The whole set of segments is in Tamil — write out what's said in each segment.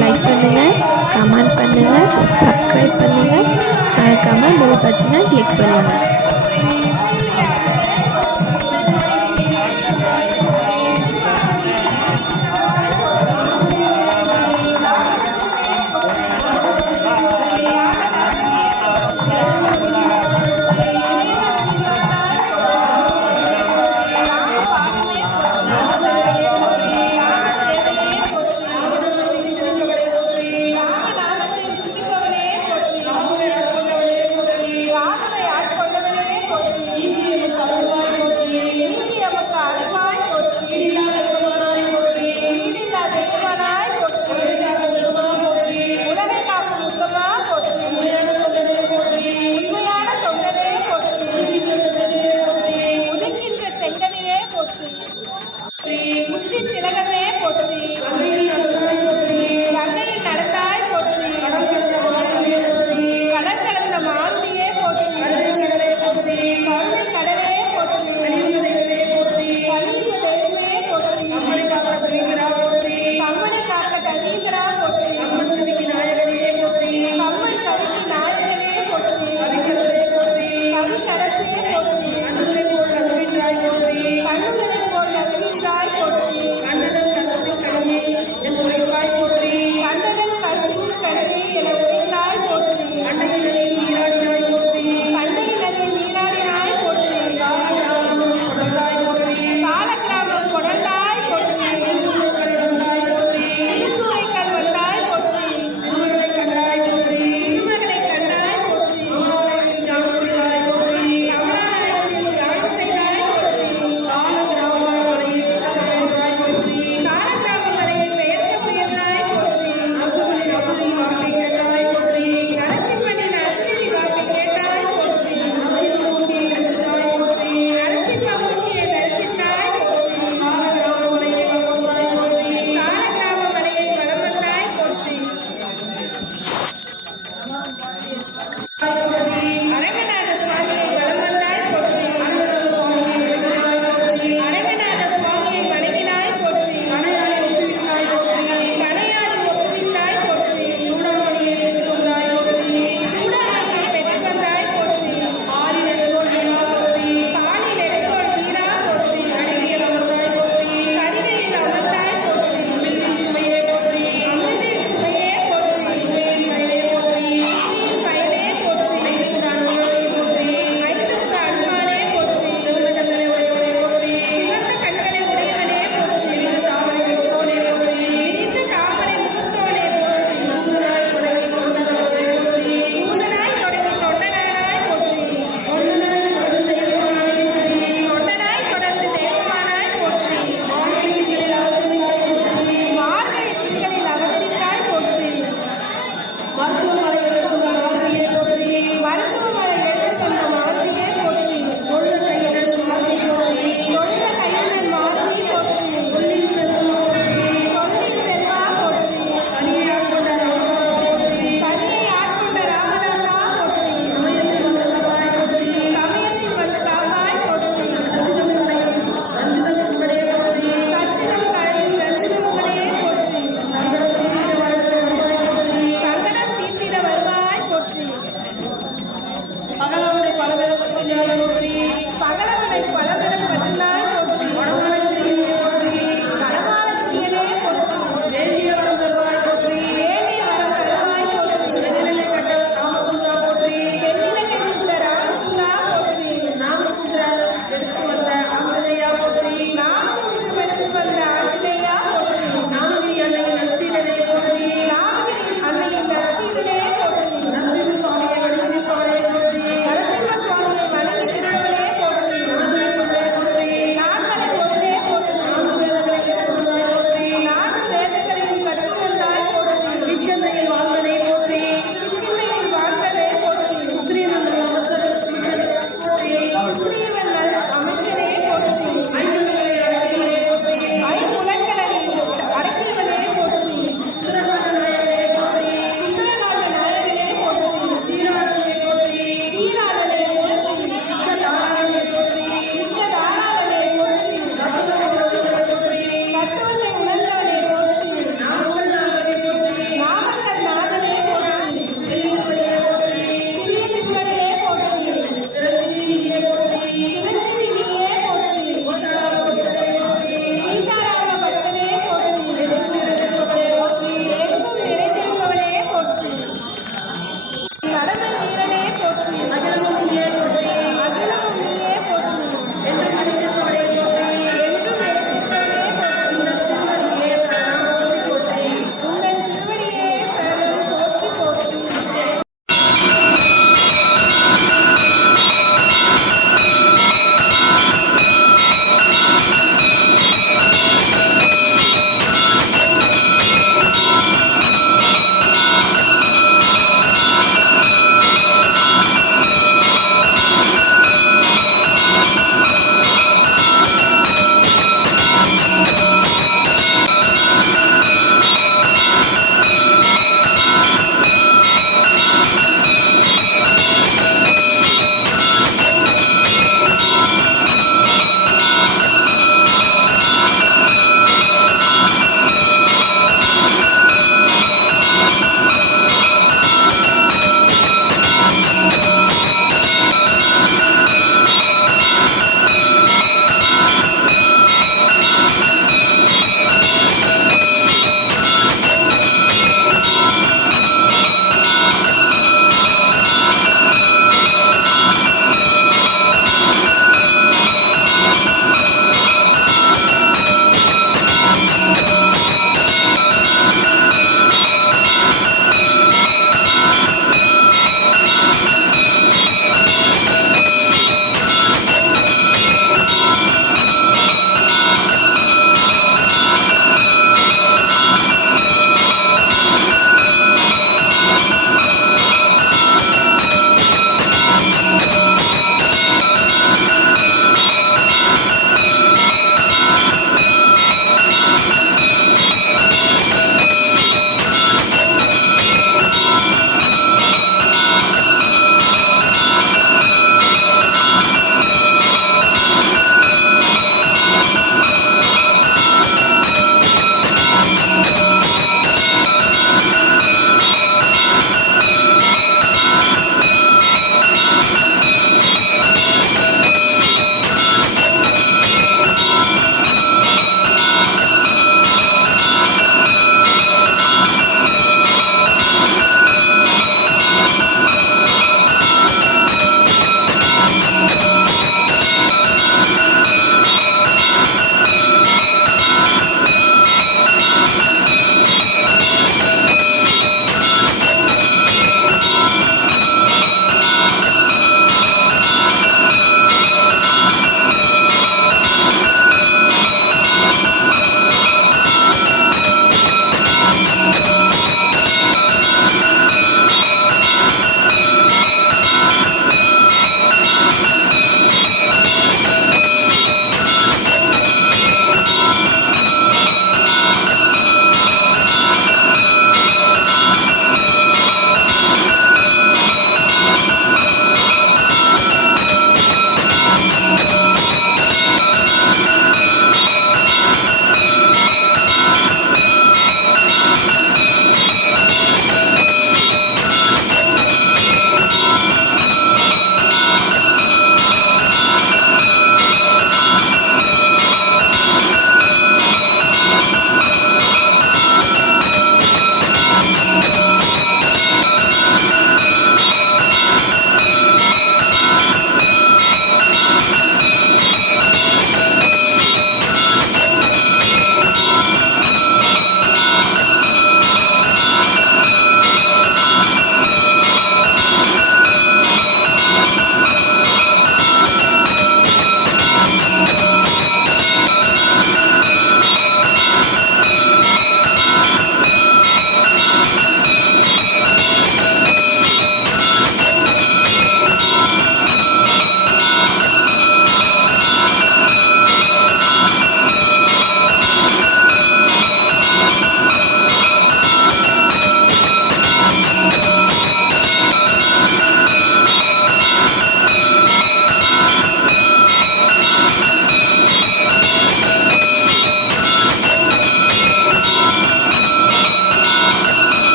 லைக் பண்ணுங்கள், கமெண்ட் பண்ணுங்கள், சப்ஸ்கிரைப் பண்ணுங்கள், மறக்காமல் பெல் பட்டனை கிளிக் பண்ணுங்கள். ராமனை ஆட்கொண்டவனே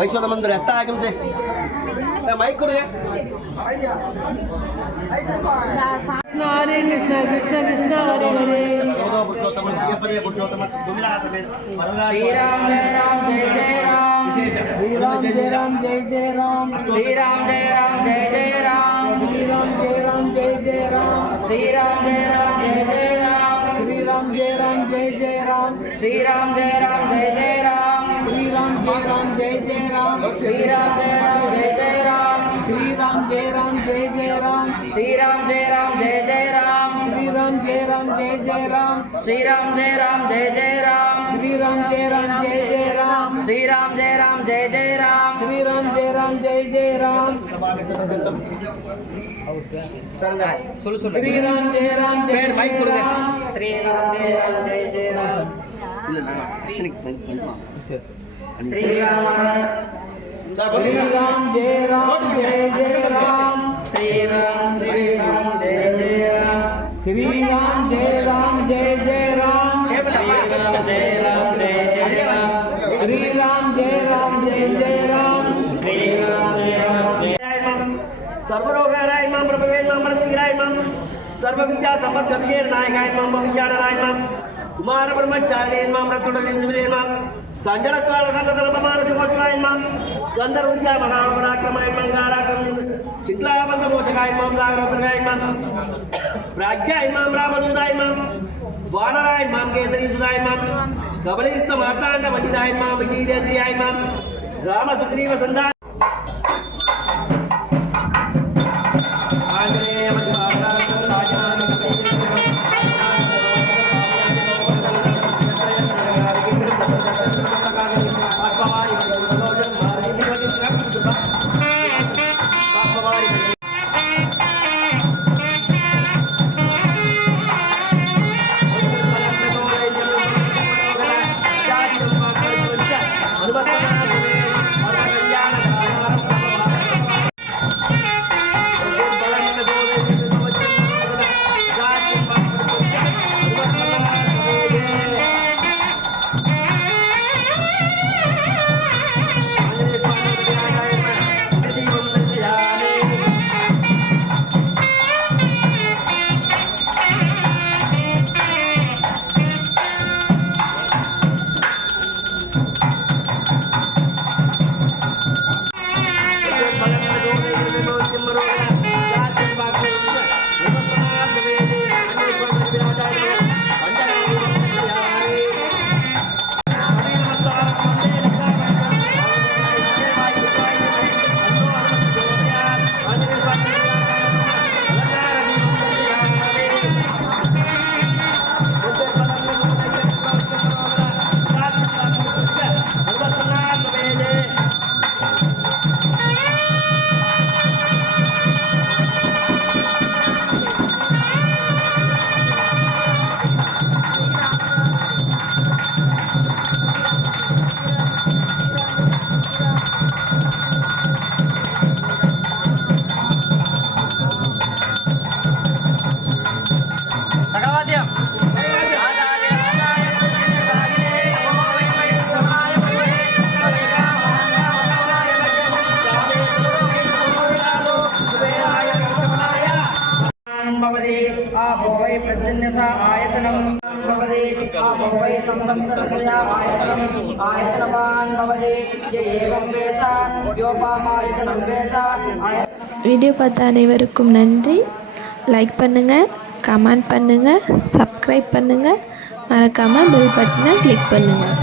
வைஸ்வத மந்திரம் எட்டாகும் மைக் கொடுங்க हरे कृष्ण कृष्ण कृष्ण हरे हरे श्री राम जय राम जय जय राम श्री राम जय राम जय जय राम श्री राम जय राम जय जय राम श्री राम जय राम जय जय राम श्री राम जय राम जय जय राम श्री राम जय राम जय जय राम श्री राम जय राम जय जय राम श्री राम जय राम जय जय राम श्री राम जय राम जय जय राम श्री राम जय राम जय जय राम श्री राम जय राम जय जय राम श्री राम जय राम जय जय राम श्री राम जय राम जय जय राम श्री राम जय राम जय जय राम श्री राम जय राम जय जय राम श्री राम जय राम जय जय राम श्री राम जय राम जय जय राम श्री राम जय राम जय जय राम श्री राम श्री राम जय राम जय जय राम श्री राम जय राम जय जय राम श्री राम जय राम जय जय राम जय राम जय जय राम श्री राम जय राम जय जय राम श्री राम जय राम जय सर्वरोगाय मां प्रभवे मां प्रतिग्राय मां सर्व विद्या संपद कविये नायकाय मां भविष्याणाय मां कुमार ब्रह्मचारिणे मां रत्नलिंगवे मां संजनत्वाल सन्नतल मानसिकोत्वाय मां गंधर्व विद्या महापराक्रमाय मां गाराकं चित्लाबंध मोचकाय मां दागरत्रगाय मां राज्याय मां रामदूताय मां वानराय मां केसरी सुदाय मां कबलियुक्त मार्तांड वंदिताय मां विजयेन्द्रियाय मां राम सुग्रीव संधान वै प्रजन्यसा आयतनं भवति वै संवत्सरस्य आयतनं आयतनवान् भवति य एवं वेद योपामायतनं वेद வீடியோ பார்த்த அனைவருக்கும் நன்றி. லைக் பண்ணுங்கள், கமெண்ட் பண்ணுங்கள், சப்ஸ்கிரைப் பண்ணுங்கள், மறக்காமல் பெல் பட்டனை கிளிக் பண்ணுங்கள்.